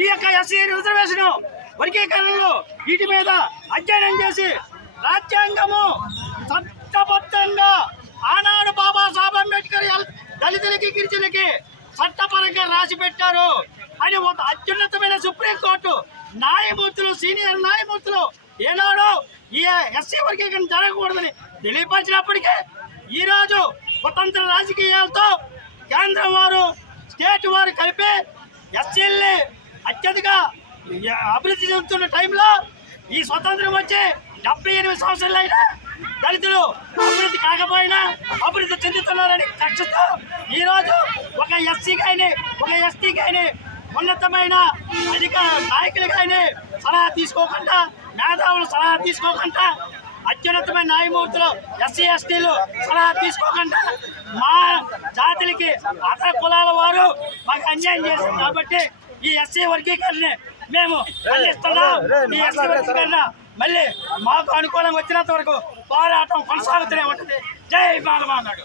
ఈ యొక్క SC reservation వర్గీకరణలో వీటి మీద అధ్యయనం చేసి రాజ్యాంగము చట్టబద్ధంగా ఆనాడు బాబాసాహెబ్ అంబేద్కర్ దళితులకి గిరిజనులకి చట్టపరంగా రాసి పెట్టారు అని ఒక అత్యున్నతమైన సుప్రీంకోర్టు న్యాయమూర్తులు సీనియర్ న్యాయమూర్తులు ఏనాడో ఈ ఎస్సీ వర్గీకరణ జరగకూడదని తెలియపరిచినప్పటికీ ఈరోజు స్వతంత్ర రాజకీయాలతో కేంద్రం వారు స్టేట్ వారు కలిపి ఎస్సీల్ని అత్యధిక అభివృద్ధి చెందుతున్న టైంలో ఈ స్వతంత్రం వచ్చి 78 సంవత్సరాలు అయినా దళితులు అభివృద్ధి కాకపోయినా అభివృద్ధి చెందుతున్నారని కక్షతో ఈరోజు ఒక ఎస్సీ కానీ ఒక ఎస్టీ కానీ ఉన్నతమైన అధిక నాయకులు కానీ సలహా తీసుకోకుండా మేధావులు సలహా తీసుకోకుండా అత్యున్నతమైన న్యాయమూర్తులు ఎస్సీ ఎస్టీలు సలహా తీసుకోకుండా మా జాతులకి అతర కులాల వారు మాకు అన్యాయం చేశారు కాబట్టి ఈ ఎస్సీ వర్గీకరణ మేము ఖండిస్తున్నాం. ఈ ఎస్సీ వర్గీకరణ మళ్ళీ మాకు అనుకూలంగా వచ్చినంత వరకు పోరాటం కొనసాగుతూనే ఉంటుంది. జై బాలమా అన్నాడు.